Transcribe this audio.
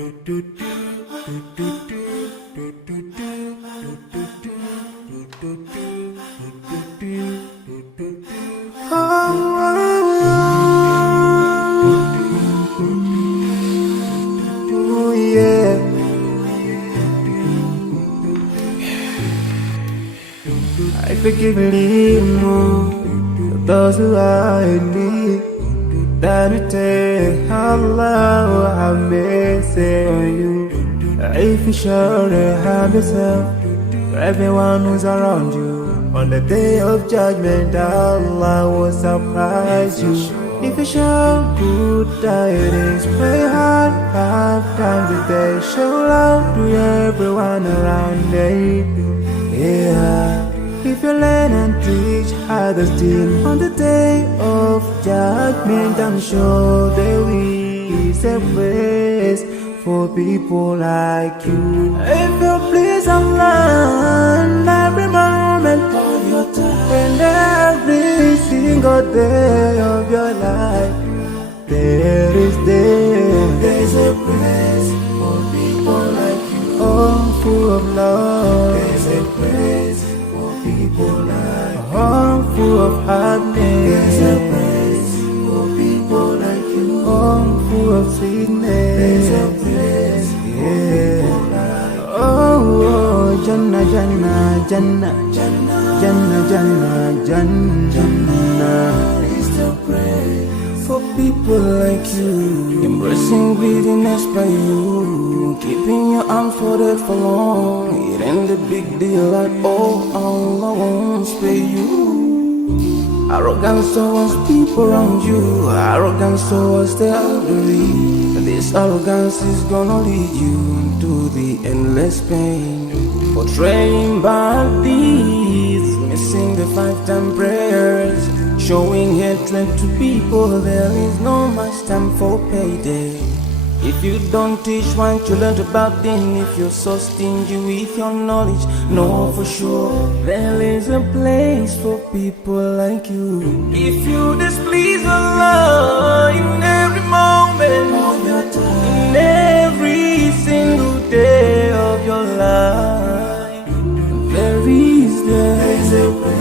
Oh, yeah. I forgive those who are in need. That you take Allah have mercy on you. If you surely have yourself, for everyone who's around you. On the day of judgment, Allah will surprise you. If you show good tidings, pray hard 5 times a day. Show love to everyone around you. Yeah. If you learn and teach others still, on the day of judgment, I'm sure there is a place for people like you. If you please Allah in every moment of your time and every single day of your life, there's a place for people like you. Oh, full of love. There's a place for people like you. Oh, full of happiness. There's a place for people like you. Oh, full of sweetness. There's a place for people like you. Oh, Jannah, Jannah, Jannah, Jannah, Jannah, Jannah, Jannah is the place for people like you. Embracing greediness by you, keeping your arms folded for long. It ain't a big deal at all. Allah won't spare you. Arrogance towards people around you, arrogance towards the elderly. This arrogance is gonna lead you to the endless pain. Portraying bad deeds, missing the 5-time prayers, showing hatred to people. There is no much time for payday. If you don't teach what you learned about them, if you're so stingy with your knowledge, know for sure there is a place for people like you. If you displease Allah in every moment of your time, in every single day of your life, there is a place